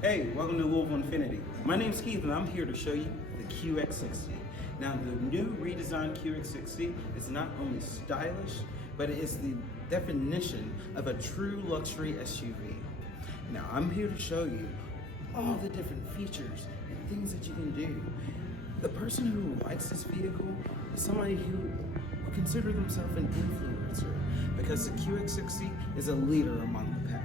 Hey, welcome to Louisville Infiniti. My name's Keith and I'm here to show you the QX60. Now the new redesigned QX60 is not only stylish, but it is the definition of a true luxury SUV. Now I'm here to show you all the different features and things that you can do. The person who likes this vehicle is somebody who will consider themselves an influencer because the QX60 is a leader among the pack.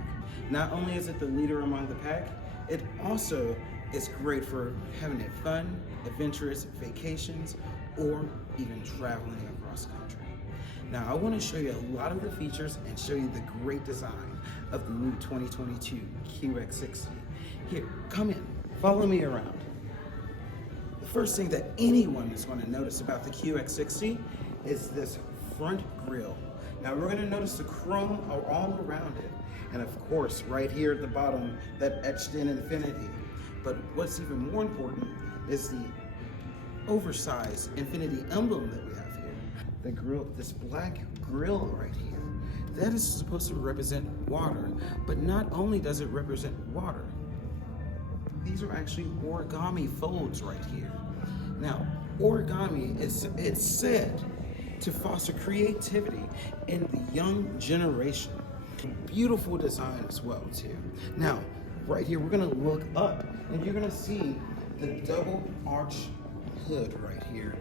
Not only is it the leader among the pack, it also is great for having a fun, adventurous vacations, or even traveling across country. Now, I want to show you a lot of the features and show you the great design of the new 2022 QX60. Here, come in, follow me around. The first thing that anyone is going to notice about the QX60 is this front grille. Now, we're going to notice the chrome all around it. And of course, right here at the bottom, that etched in Infiniti. But what's even more important is the oversized Infiniti emblem that we have here. The grill, this black grill right here, that is supposed to represent water. But not only does it represent water, these are actually origami folds right here. Now, origami it's said to foster creativity in the young generation. Beautiful design as well too. Now, right here, we're gonna look up and you're gonna see the double arch hood right here.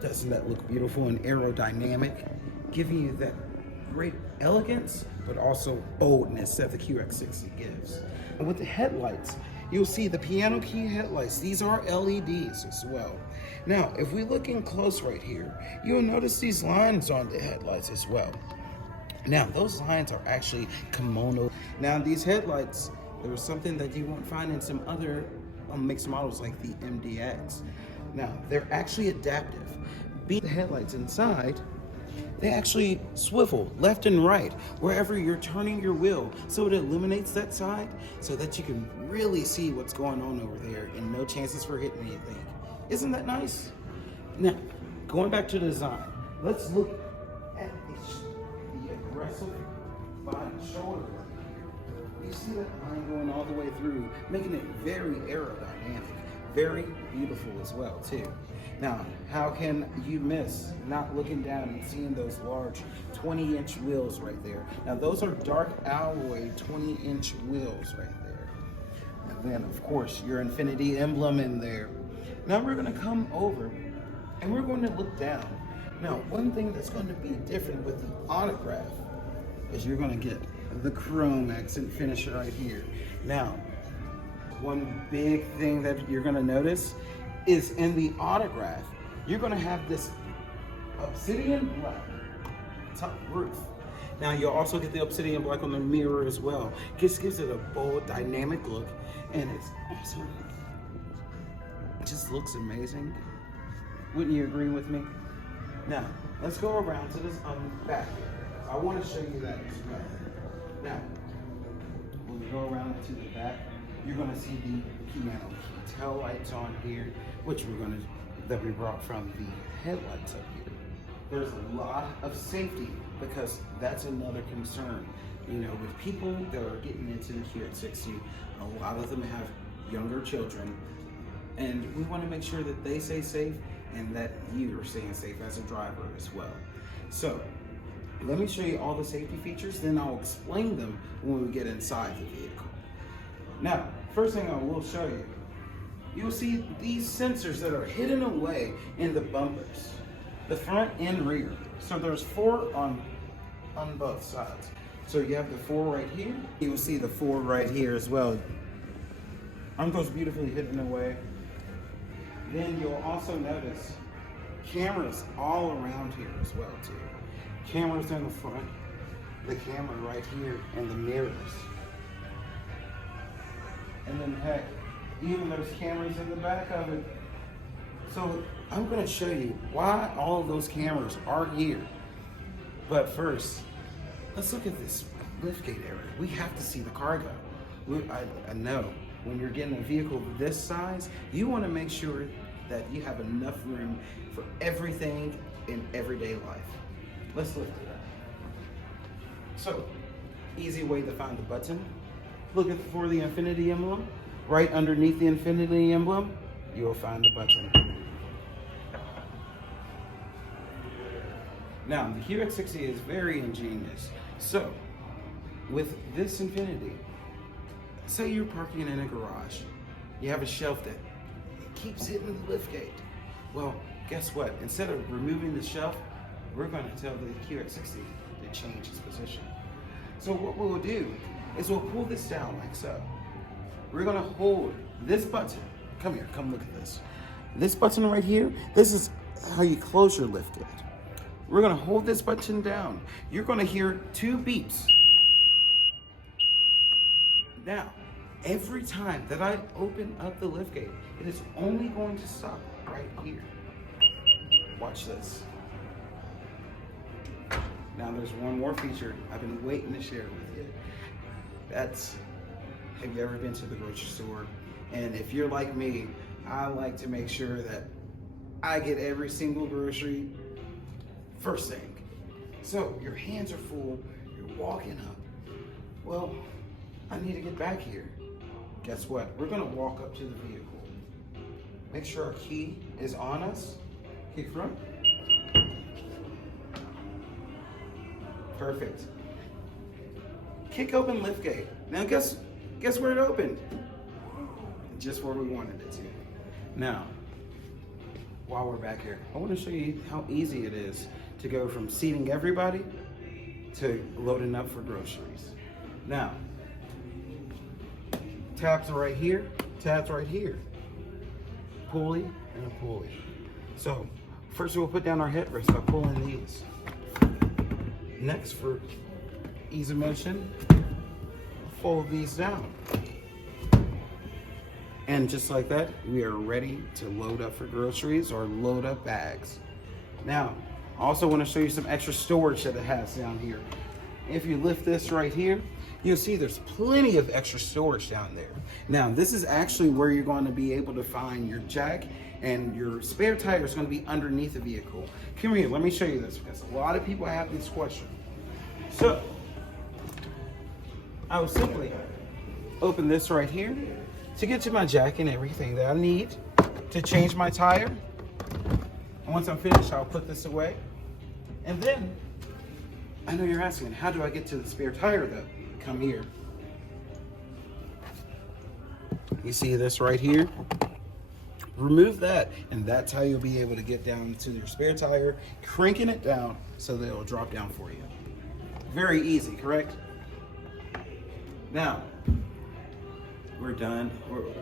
Doesn't that look beautiful and aerodynamic? Giving you that great elegance, but also boldness that the QX60 gives. And with the headlights, you'll see the piano key headlights. These are LEDs as well. Now, if we look in close right here, you'll notice these lines on the headlights as well. Now, those lines are actually kimono. Now, these headlights, there was something that you won't find in some other mixed models like the MDX. Now, they're actually adaptive. Being the headlights inside, they actually swivel left and right wherever you're turning your wheel, so it illuminates that side so that you can really see what's going on over there and no chances for hitting anything. Isn't that nice? Now, going back to the design, let's look at the aggressive body shoulder. You see that line going all the way through, making it very aerodynamic, very beautiful as well too. Now, how can you miss not looking down and seeing those large 20-inch wheels right there? Now, those are dark alloy 20-inch wheels right there. And then, of course, your Infiniti emblem in there. Now, we're going to come over and we're going to look down. Now, one thing that's going to be different with the autograph is you're going to get the chrome accent finish right here. Now, one big thing that you're going to notice is in the autograph, you're going to have this obsidian black top roof. Now, you'll also get the obsidian black on the mirror as well. Just gives it a bold, dynamic look, and it's also, it just looks amazing. Wouldn't you agree with me? Now, let's go around to this back here. I want to show you that as well. Now, when we go around to the back, you're going to see the piano key tail lights on here, which that we brought from the headlights up here. There's a lot of safety because that's another concern. You know, with people that are getting into the QX60, a lot of them have younger children, and we want to make sure that they stay safe and that you are staying safe as a driver as well. So, let me show you all the safety features, then I'll explain them when we get inside the vehicle. Now, first thing I will show you, you'll see these sensors that are hidden away in the bumpers, the front and rear. So there's 4 on both sides. So you have the 4 right here. You will see the 4 right here as well. Aren't those beautifully hidden away? Then you'll also notice cameras all around here as well too. Cameras in the front, the camera right here, and the mirrors. And then heck, even there's cameras in the back of it. So I'm gonna show you why all of those cameras are here. But first, let's look at this liftgate area. We have to see the cargo. I know when you're getting a vehicle this size, you wanna make sure that you have enough room for everything in everyday life. Let's lift it up. So, easy way to find the button. Looking for the Infiniti emblem? right underneath the Infiniti emblem, you'll find the button. Now, the QX60 is very ingenious. So, with this Infiniti, say you're parking in a garage, you have a shelf that it keeps hitting the liftgate. Well, guess what? Instead of removing the shelf, we're going to tell the QX60 to change its position. So what we'll do is we'll pull this down like so. We're going to hold this button. Come here, come look at this. This button right here, this is how you close your liftgate. We're going to hold this button down. You're going to hear 2 beeps. Now, every time that I open up the liftgate, it is only going to stop right here. Watch this. Now there's one more feature I've been waiting to share with you. That's, have you ever been to the grocery store? And if you're like me, I like to make sure that I get every single grocery first thing. So your hands are full, you're walking up. Well, I need to get back here. Guess what? We're gonna walk up to the vehicle. Make sure our key is on us. Kick front. Perfect. Kick open liftgate. Now guess where it opened? Just where we wanted it to. Now, while we're back here, I want to show you how easy it is to go from seating everybody to loading up for groceries. Now, tabs are right here, tabs right here. Pulley and a pulley. So, first we'll put down our headrest by pulling these. Next, for ease of motion, fold these down. And just like that, we are ready to load up for groceries or load up bags. Now, I also want to show you some extra storage that it has down here. If you lift this right here, you'll see there's plenty of extra storage down there. Now, this is actually where you're going to be able to find your jack, and your spare tire is going to be underneath the vehicle. Come here, let me show you this, because a lot of people have this question. So, I will simply open this right here to get to my jack and everything that I need to change my tire. And once I'm finished, I'll put this away. And then, I know you're asking, how do I get to the spare tire though? Come here. You see this right here? Remove that, and that's how you'll be able to get down to your spare tire, cranking it down so that it'll drop down for you. Very easy, correct? Now, we're done.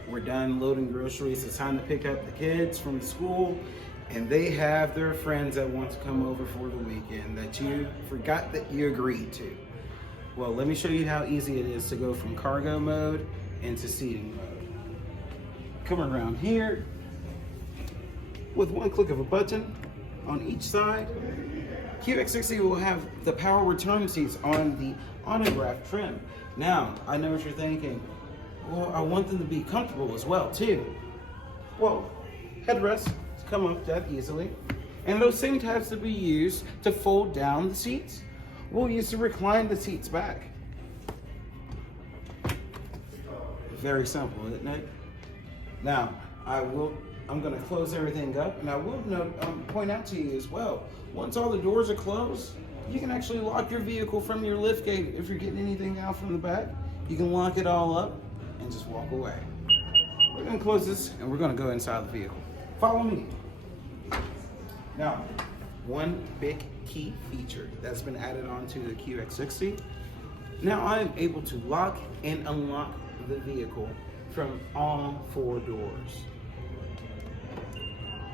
We're done loading groceries. It's time to pick up the kids from school, and they have their friends that want to come over for the weekend that you forgot that you agreed to. Well, let me show you how easy it is to go from cargo mode into seating mode. Come around here. With one click of a button on each side, QX60 will have the power return seats on the autograph trim. Now, I know what you're thinking. Well, I want them to be comfortable as well, too. Well, headrests come up that easily. And those same tabs that we use to fold down the seats, we'll use to recline the seats back. Very simple, isn't it? Now, I'm going to close everything up, and I will point out to you as well, once all the doors are closed, you can actually lock your vehicle from your lift gate. If you're getting anything out from the back, you can lock it all up and just walk away. We're going to close this, and we're going to go inside the vehicle. Follow me. Now, one big key feature that's been added onto the QX60. Now I'm able to lock and unlock the vehicle from all 4 doors.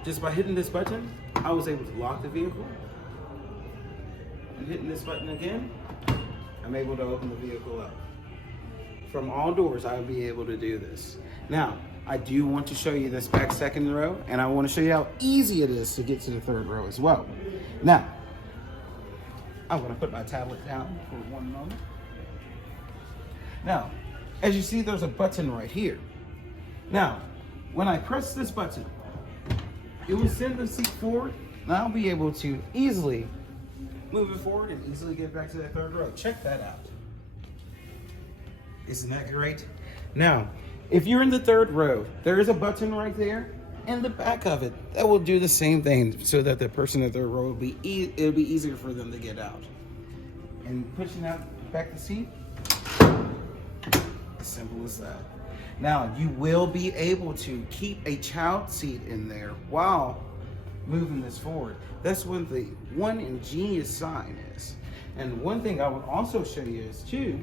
Just by hitting this button, I was able to lock the vehicle. And hitting this button again, I'm able to open the vehicle up. From all doors, I'll be able to do this. Now, I do want to show you this back second row, and I want to show you how easy it is to get to the 3rd row as well. Now, I'm going to put my tablet down for one moment. Now, as you see, there's a button right here. Now, when I press this button, it will send the seat forward, and I'll be able to easily move it forward and easily get back to that 3rd row. Check that out. Isn't that great? Now, If you're in the third row, there is a button right there in the back of it that will do the same thing, so that the person in the third row will be it'll be easier for them to get out. And pushing out back the seat, as simple as that. Now, you will be able to keep a child seat in there while moving this forward. That's what the one ingenious sign is. And one thing I would also show you is too,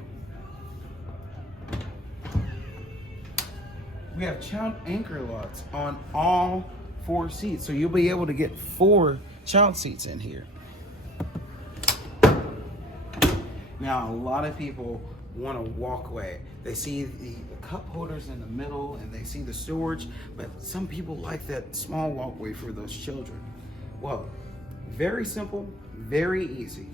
we have child anchor locks on all 4 seats. So you'll be able to get 4 child seats in here. Now, a lot of people want a walkway. They see the cup holders in the middle and they see the storage, but some people like that small walkway for those children. Well, very simple, very easy.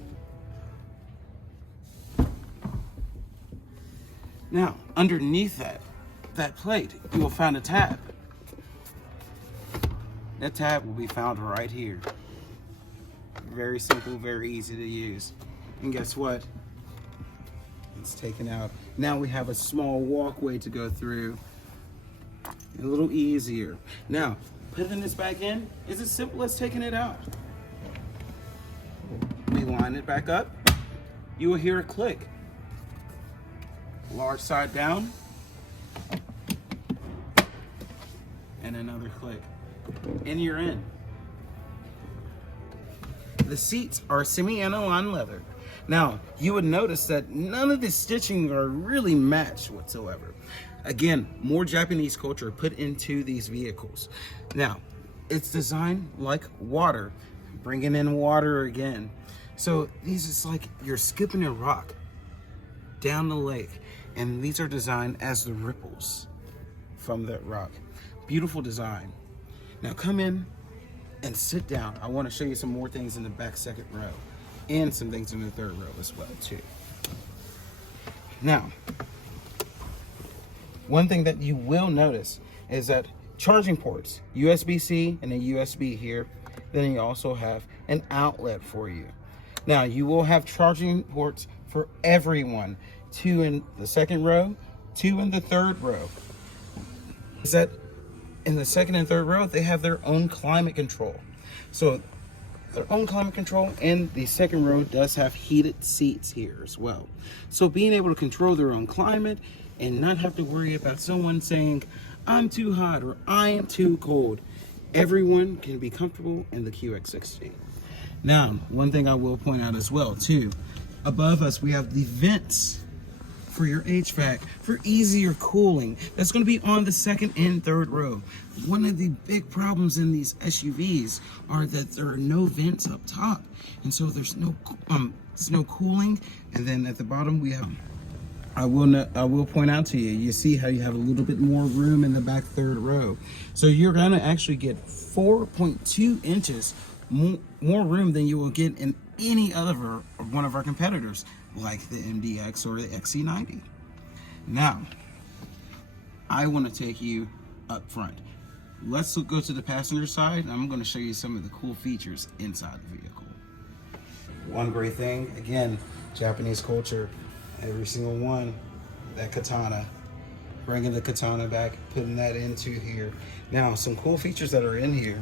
Now, underneath that plate, you will find a tab. That tab will be found right here. Very simple, very easy to use. And guess what? It's taken out. Now we have a small walkway to go through. A little easier. Now, putting this back in is as simple as taking it out. We line it back up. You will hear a click. Large side down. And another click. And you're in. The seats are semi-aniline leather. Now, you would notice that none of the stitching are really matched whatsoever. Again, more Japanese culture put into these vehicles. Now, it's designed like water, bringing in water again. So these is like you're skipping a rock down the lake, and these are designed as the ripples from that rock. Beautiful design. Now come in and sit down. I want to show you some more things in the back second row and some things in the third row as well too. Now, one thing that you will notice is that charging ports, USB-C and a USB here. Then you also have an outlet for you. Now you will have charging ports for everyone. 2 in the second row, 2 in the third row. Is that in the second and third row, they have their own climate control. So their own climate control, and the second row does have heated seats here as well. So being able to control their own climate and not have to worry about someone saying, I'm too hot or I am too cold. Everyone can be comfortable in the QX60. Now, one thing I will point out as well too, above us we have the vents for your HVAC, for easier cooling. That's going to be on the second and third row. One of the big problems in these SUVs are that there are no vents up top, and so there's no cooling. And then at the bottom we have, I will point out to you, you see how you have a little bit more room in the back third row. So you're going to actually get 4.2 inches more room than you will get in any other one of our competitors, like the MDX or the XC90. Now, I want to take you up front. Let's go to the passenger side. I'm going to show you some of the cool features inside the vehicle. One great thing, again, Japanese culture, every single one, that katana. Bringing the katana back, putting that into here. Now, some cool features that are in here.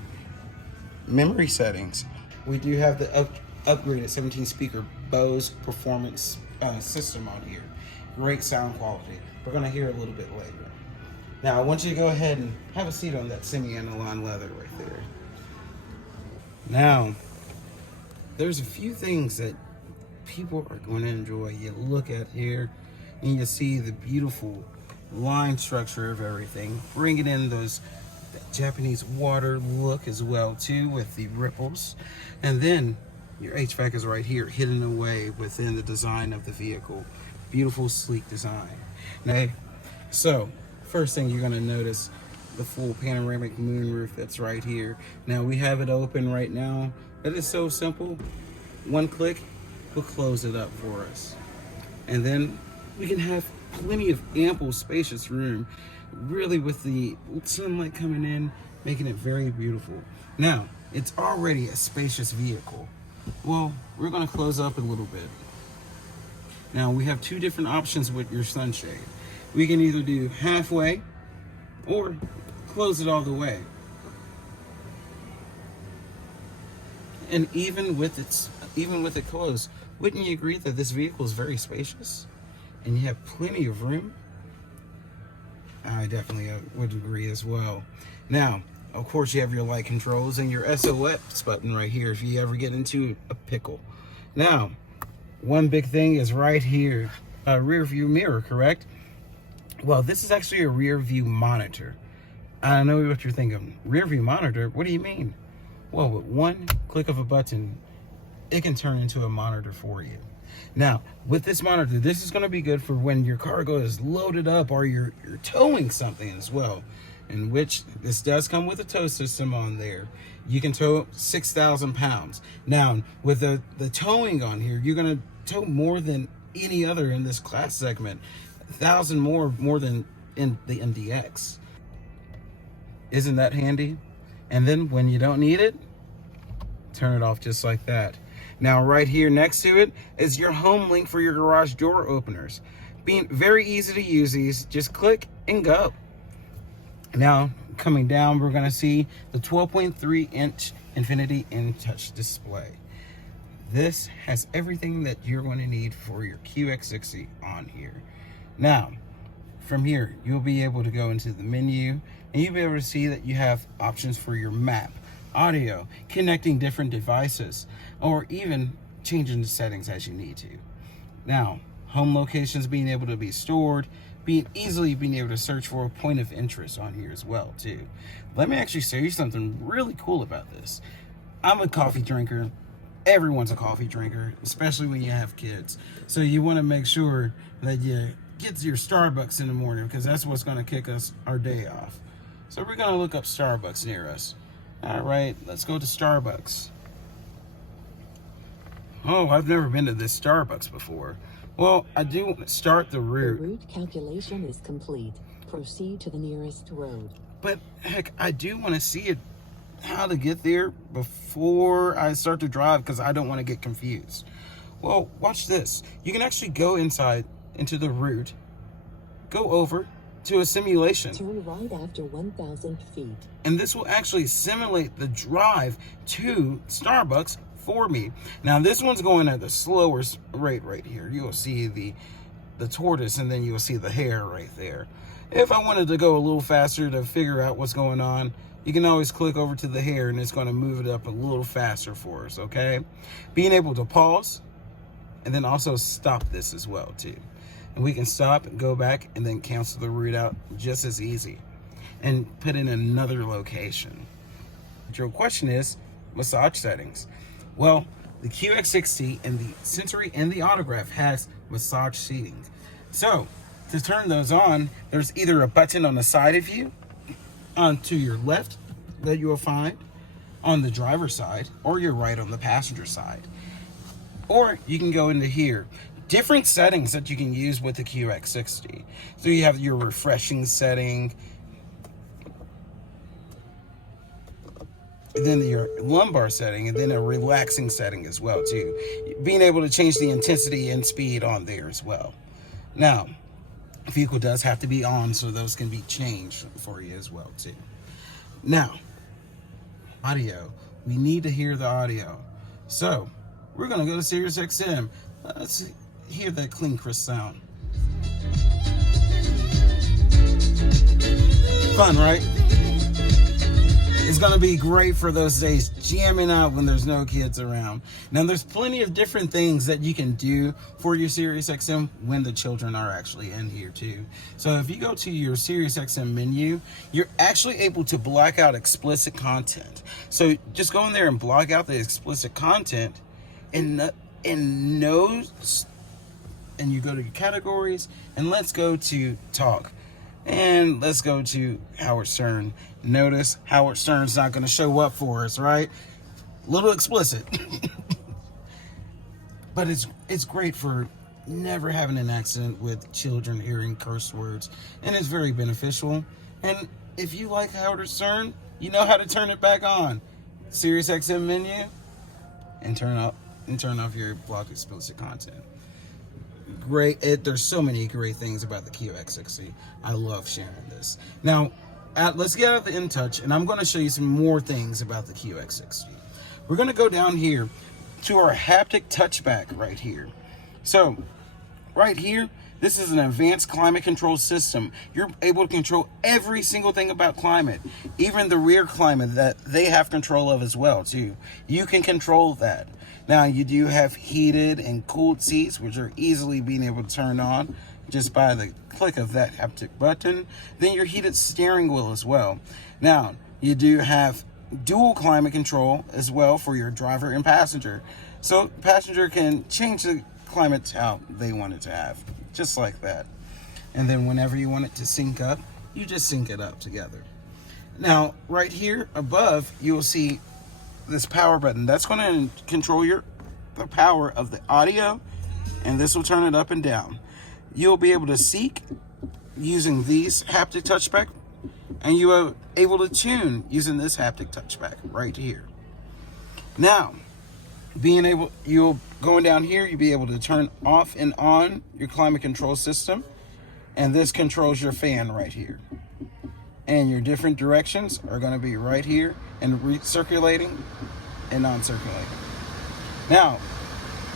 Memory settings. We do have the upgraded 17 speaker Bose performance system on here. Great sound quality. We're going to hear a little bit later. Now I want you to go ahead and have a seat on that semi-aniline leather right there. Now, there's a few things that people are going to enjoy. You look at here and you see the beautiful line structure of everything, bringing in that Japanese water look as well too, with the ripples. And then your HVAC is right here, hidden away within the design of the vehicle. Beautiful, sleek design. Now, so first thing you're going to notice, the full panoramic moonroof that's right here. Now we have it open right now. That is so simple. One click will close it up for us. And then we can have plenty of ample spacious room, really, with the sunlight coming in, making it very beautiful. Now, it's already a spacious vehicle. Well, we're going to close up a little bit. Now, we have 2 different options with your sunshade. We can either do halfway, or close it all the way. And even with it closed, wouldn't you agree that this vehicle is very spacious and you have plenty of room? I definitely would agree as well. Now, of course, you have your light controls and your SOS button right here if you ever get into a pickle. Now, one big thing is right here, rear view mirror, correct? Well, this is actually a rear view monitor. I know what you're thinking. Rear view monitor? What do you mean? Well, with one click of a button, it can turn into a monitor for you. Now, with this monitor, this is going to be good for when your cargo is loaded up or you're towing something as well, in which this does come with a tow system on there. You can tow 6,000 pounds. Now, with the towing on here, you're going to tow more than any other in this class segment. 1,000 more than in the MDX. Isn't that handy? And then when you don't need it, turn it off just like that. Now right here next to it is your home link for your garage door openers. Being very easy to use these, just click and go. Now coming down, we're gonna see the 12.3 inch Infiniti in-touch display. This has everything that you're going to need for your QX60 on here. Now, from here, you'll be able to go into the menu and you'll be able to see that you have options for your map, audio, connecting different devices, or even changing the settings as you need to. Now, home locations being able to be stored, being able to search for a point of interest on here as well too. Let me actually show you something really cool about this. I'm a coffee drinker. Everyone's a coffee drinker, especially when you have kids. So you want to make sure that you get to your Starbucks in the morning, because that's what's going to kick us our day off. So we're going to look up Starbucks near us. All right, let's go to Starbucks. Oh, I've never been to this Starbucks before. Well, I do want to start the route. The route calculation is complete. Proceed to the nearest road. But heck, I do want to see it, how to get there before I start to drive, because I don't want to get confused. Well, watch this. You can actually go inside into the route, go over to a simulation. Turn right after 1,000 feet. And this will actually simulate the drive to Starbucks for me. Now this one's going at the slower rate right here. You'll see the tortoise, and then you'll see the hare right there. If I wanted to go a little faster to figure out what's going on, you can always click over to the hare and it's going to move it up a little faster for us, okay? Being able to pause and then also stop this as well too. And we can stop and go back and then cancel the route out just as easy and put in another location. But your question is massage settings. Well, the QX60 and the Sensory and the Autograph has massage seating. So to turn those on, there's either a button on the side of you, to your left, that you will find on the driver's side, or your right on the passenger side. Or you can go into here. Different settings that you can use with the QX60. So you have your refreshing setting, and then your lumbar setting, and then a relaxing setting as well too. Being able to change the intensity and speed on there as well. Now, the vehicle does have to be on, so those can be changed for you as well too. Now, audio. We need to hear the audio. So we're gonna go to Sirius XM. Let's hear that clean, crisp sound. Fun, right? It's gonna be great for those days jamming out when there's no kids around. Now there's plenty of different things that you can do for your Sirius XM when the children are actually in here too. So if you go to your Sirius XM menu, you're actually able to block out explicit content. So just go in there and block out the explicit content, and you go to your categories, and let's go to talk. And let's go to Howard Stern. Notice Howard Stern's not going to show up for us, right? A little explicit. But it's great for never having an accident with children hearing curse words. And it's very beneficial. And if you like Howard Stern, you know how to turn it back on. Sirius XM menu, and turn off your blocked explicit content. Great. There's so many great things about the QX60. I love sharing this. Now, let's get out of the InTouch, and I'm going to show you some more things about the QX60. We're going to go down here to our haptic touchback right here. So right here, this is an advanced climate control system. You're able to control every single thing about climate, even the rear climate that they have control of as well too. You can control that. Now you do have heated and cooled seats, which are easily being able to turn on just by the click of that haptic button. Then your heated steering wheel as well. Now you do have dual climate control as well for your driver and passenger. So passenger can change the climate how they want it to have, just like that. And then whenever you want it to sync up, you just sync it up together. Now right here above, you'll see this power button. That's going to control the power of the audio, and this will turn it up and down. You'll be able to seek using these haptic touchback, and you are able to tune using this haptic touchback right here. Now going down here, you'll be able to turn off and on your climate control system, and this controls your fan right here. And your different directions are going to be right here, and recirculating and non-circulating. Now,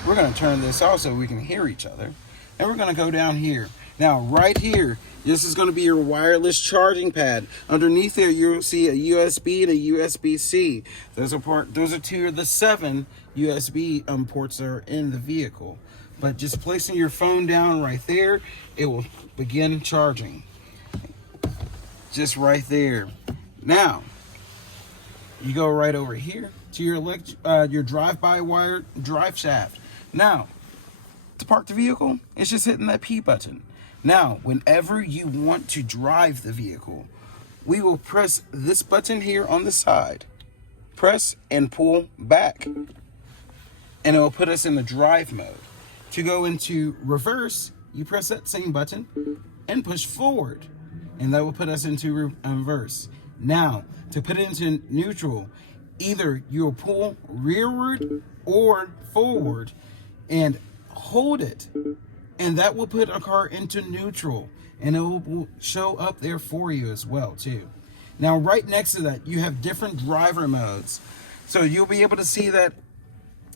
we're going to turn this off so we can hear each other, and we're going to go down here. Now, right here, this is going to be your wireless charging pad. Underneath there, you'll see a USB and a USB-C. Those are two of the 7 USB ports that are in the vehicle. But just placing your phone down right there, it will begin charging. Just right there. Now, you go right over here to your drive-by-wire drive shaft. Now, to park the vehicle, it's just hitting that P button. Now, whenever you want to drive the vehicle, we will press this button here on the side. Press and pull back, and it will put us in the drive mode. To go into reverse, you press that same button and push forward, and that will put us into reverse. Now, to put it into neutral, either you'll pull rearward or forward and hold it, and that will put a car into neutral, and it will show up there for you as well too. Now right next to that, you have different driver modes, so you'll be able to see that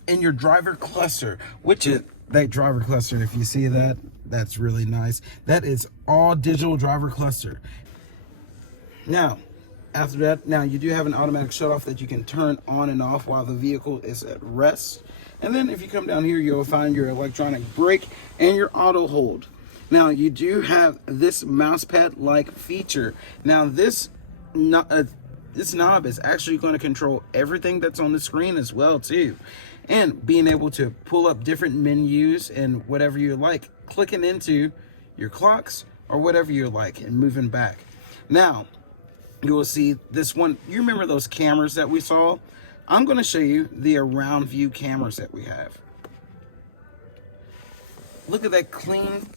in your driver cluster, which is that driver cluster. If you see that, that's really nice. That is all digital driver cluster. Now after that, now you do have an automatic shut off that you can turn on and off while the vehicle is at rest. And then if you come down here, you'll find your electronic brake and your auto hold. Now you do have this mouse pad like feature. Now this knob is actually going to control everything that's on the screen as well too, and being able to pull up different menus and whatever you like, clicking into your clocks or whatever you like and moving back. Now you will see this one. You remember those cameras that we saw? I'm going to show you the around view cameras that we have. Look at that clean,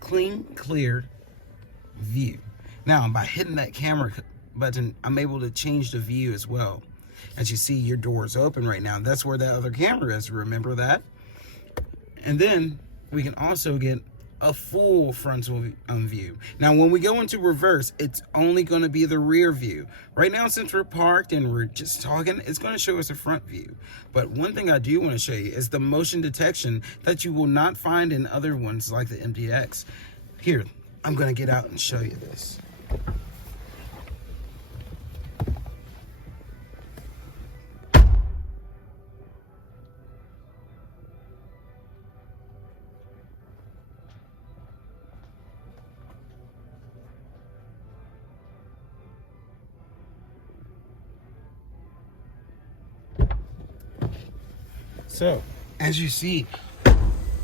clear view. Now, by hitting that camera button, I'm able to change the view as well. As you see, your door is open right now. That's where that other camera is. Remember that? And then we can also get a full frontal view. Now, when we go into reverse, it's only going to be the rear view. Right now, since we're parked and we're just talking, it's going to show us a front view. But one thing I do want to show you is the motion detection that you will not find in other ones like the MDX. Here, I'm going to get out and show you this. So, as you see,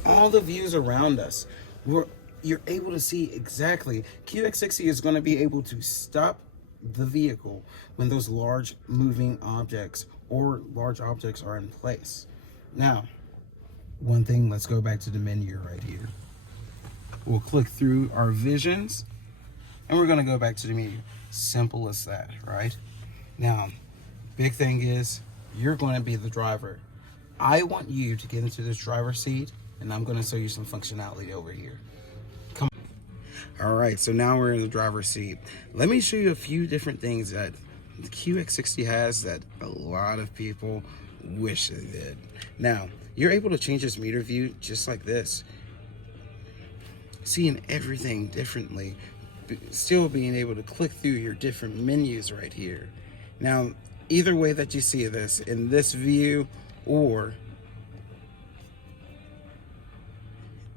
all the views around us, you're able to see exactly. QX60 is going to be able to stop the vehicle when those large moving objects or large objects are in place. Now, one thing, let's go back to the menu right here. We'll click through our visions, and we're going to go back to the menu. Simple as that, right? Now, big thing is, you're going to be the driver. I want you to get into this driver's seat, and I'm going to show you some functionality over here. Come on. All right, so now we're in the driver's seat. Let me show you a few different things that the QX60 has that a lot of people wish they did. Now, you're able to change this meter view just like this, seeing everything differently, still being able to click through your different menus right here. Now, either way that you see this, in this view or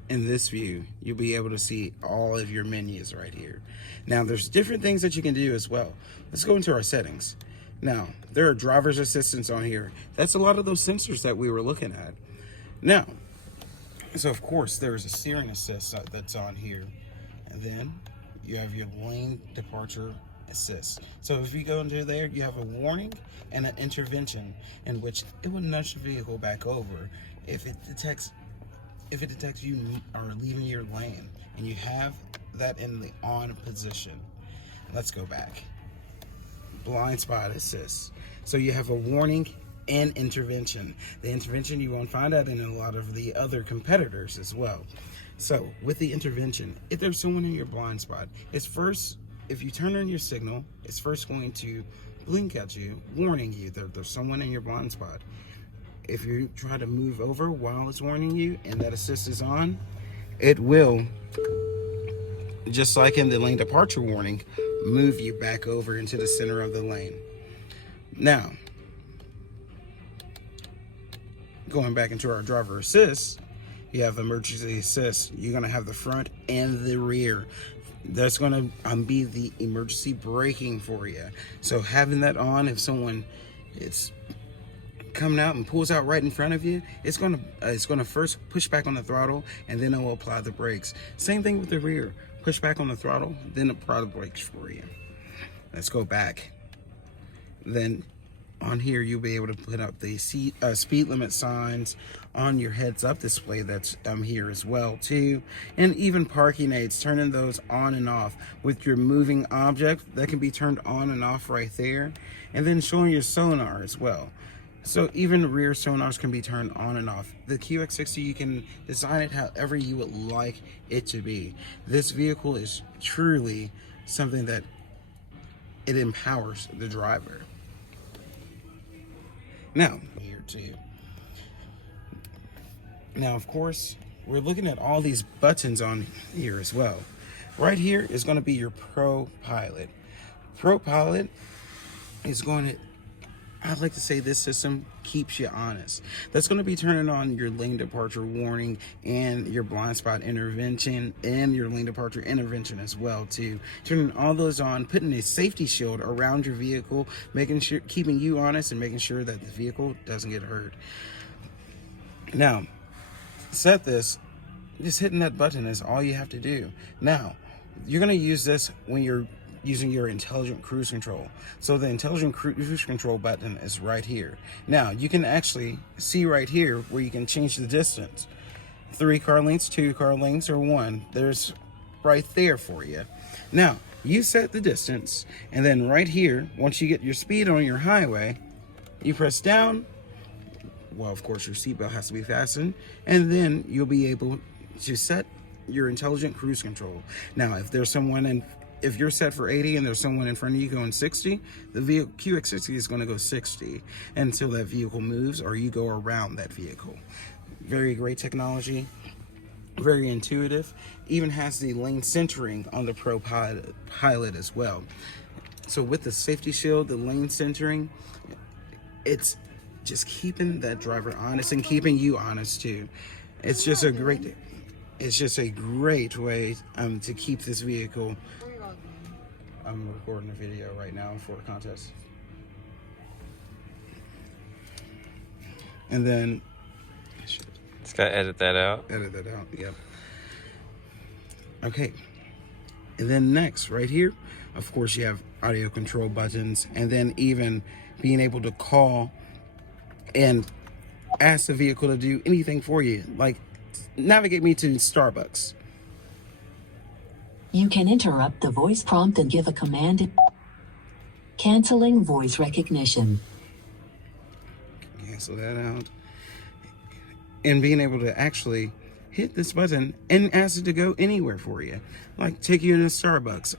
in this view, you'll be able to see all of your menus right here. Now, there's different things that you can do as well. Let's go into our settings. Now, there are driver's assistants on here. That's a lot of those sensors that we were looking at. Now, so of course, there's a steering assist that's on here. And then you have your lane departure assist. So if you go into there, you have a warning and an intervention in which it will nudge the vehicle back over if it detects you are leaving your lane, and you have that in the on position. Let's go back. Blind spot assist. So you have a warning and intervention. The intervention you won't find that in a lot of the other competitors as well. So with the intervention, if there's someone in your blind spot, it's first, if you turn on your signal, it's first going to blink at you, warning you that there's someone in your blind spot. If you try to move over while it's warning you and that assist is on, it will, just like in the lane departure warning, move you back over into the center of the lane. Now, going back into our driver assist, you have emergency assist. You're going to have the front and the rear. That's going to be the emergency braking for you. So having that on, if someone is coming out and pulls out right in front of you, it's gonna first push back on the throttle, and then it will apply the brakes. Same thing with the rear. Push back on the throttle, then apply the brakes for you. Let's go back. Then on here, you'll be able to put up the speed limit signs on your heads-up display that's here as well too, and even parking aids, turning those on and off with your moving object that can be turned on and off right there, and then showing your sonar as well. So even rear sonars can be turned on and off. The QX60, you can design it however you would like it to be. This vehicle is truly something that it empowers the driver. Now, here too. Now, of course, we're looking at all these buttons on here as well. Right here is going to be your Pro Pilot. Pro Pilot is going to, I'd like to say this system keeps you honest. That's going to be turning on your lane departure warning and your blind spot intervention and your lane departure intervention as well too. Turning all those on, putting a safety shield around your vehicle, making sure, keeping you honest and making sure that the vehicle doesn't get hurt. Now, set this, just hitting that button is all you have to do. Now, you're going to use this when you're using your intelligent cruise control. So the intelligent cruise control button is right here. Now you can actually see right here where you can change the distance. 3 car lengths, 2 car lengths, or 1. There's right there for you. Now you set the distance, and then right here, once you get your speed on your highway, you press down. Well, of course your seatbelt has to be fastened, and then you'll be able to set your intelligent cruise control. Now if you're set for 80 and there's someone in front of you going 60, the vehicle QX60 is going to go 60 until that vehicle moves or you go around that vehicle. Very great technology, very intuitive. Even has the lane centering on the Pro Pilot as well. So with the safety shield, the lane centering, it's just keeping that driver honest and keeping you honest too. It's just a great way to keep this vehicle. I'm recording a video right now for a contest. And then Just gotta edit that out. Edit that out, yep. Okay. And then next, right here, of course, you have audio control buttons, and then even being able to call and ask the vehicle to do anything for you, like navigate me to Starbucks. You can interrupt the voice prompt and give a command. Canceling voice recognition. Cancel that out. And being able to actually hit this button and ask it to go anywhere for you, like take you in a Starbucks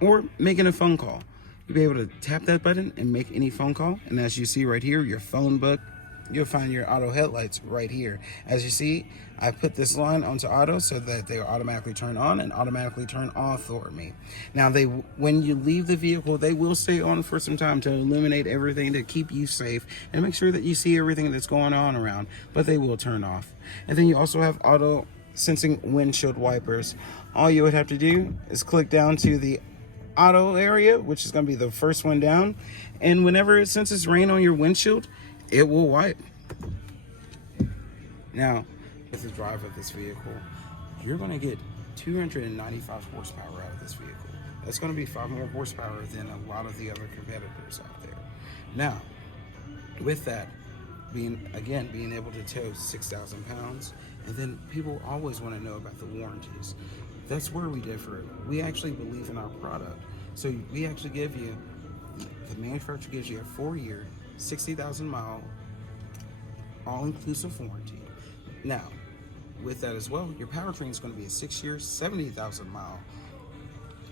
or making a phone call. You'll be able to tap that button and make any phone call. And as you see right here, your phone book, you'll find your auto headlights right here. As you see, I put this line onto auto so that they automatically turn on and automatically turn off for me. Now, when you leave the vehicle, they will stay on for some time to illuminate everything, to keep you safe and make sure that you see everything that's going on around, but they will turn off. And then you also have auto sensing windshield wipers. All you would have to do is click down to the auto area, which is going to be the first one down, and whenever it senses rain on your windshield, it will wipe. Now, with the drive of this vehicle, you're going to get 295 horsepower out of this vehicle. That's going to be 5 more horsepower than a lot of the other competitors out there. Now, with that, being able to tow 6,000 pounds, and then people always want to know about the warranties. That's where we differ. We actually believe in our product. So we actually give you, the manufacturer gives you a 4-year, 60,000 mile, all-inclusive warranty. Now, with that as well, your powertrain is going to be a 6-year, 70,000 mile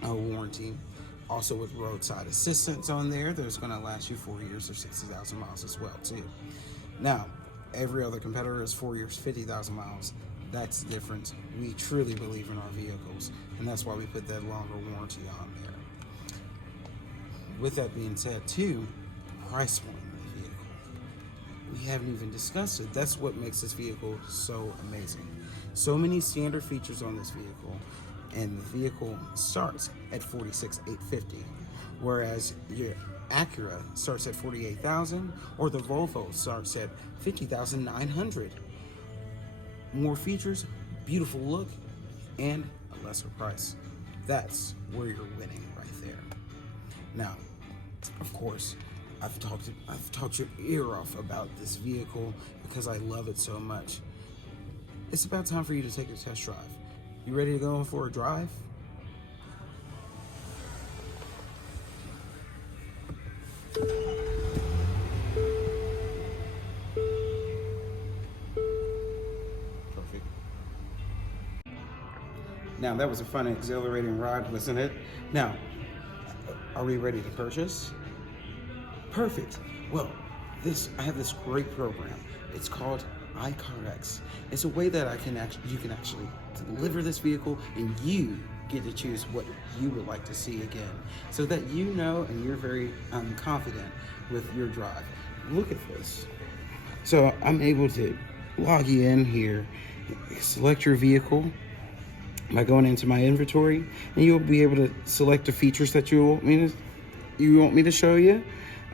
warranty. Also with roadside assistance on there, there's going to last you 4 years or 60,000 miles as well too. Now, every other competitor is 4 years, 50,000 miles. That's the difference. We truly believe in our vehicles, and that's why we put that longer warranty on there. With that being said too, price point of the vehicle, we haven't even discussed it. That's what makes this vehicle so amazing. So many standard features on this vehicle, and the vehicle starts at $46,850, whereas your Acura starts at $48,000, or the Volvo starts at $50,900. More features, beautiful look, and a lesser price. That's where you're winning right there. Now, of course, I've talked your ear off about this vehicle because I love it so much. It's about time for you to take a test drive. You ready to go for a drive? Perfect. Now, that was a fun, exhilarating ride, wasn't it? Now, are we ready to purchase? Perfect. Well, I have this great program. It's called iCarX. It's a way that you can actually deliver this vehicle, and you get to choose what you would like to see again, so that you know and you're very confident with your drive. Look at this. So I'm able to log you in here, select your vehicle by going into my inventory, and you'll be able to select the features that you want me to show you.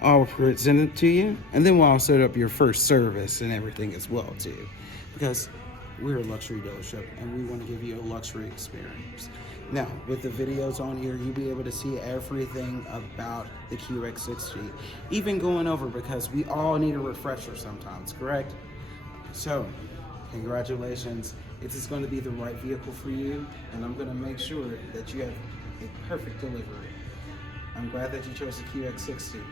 I'll present it to you, and then we'll set up your first service and everything as well too, because we're a luxury dealership and we want to give you a luxury experience. Now, with the videos on here, you'll be able to see everything about the QX60, even going over, because we all need a refresher sometimes, correct? So, congratulations. It is going to be the right vehicle for you, and I'm going to make sure that you have a perfect delivery. I'm glad that you chose the QX60.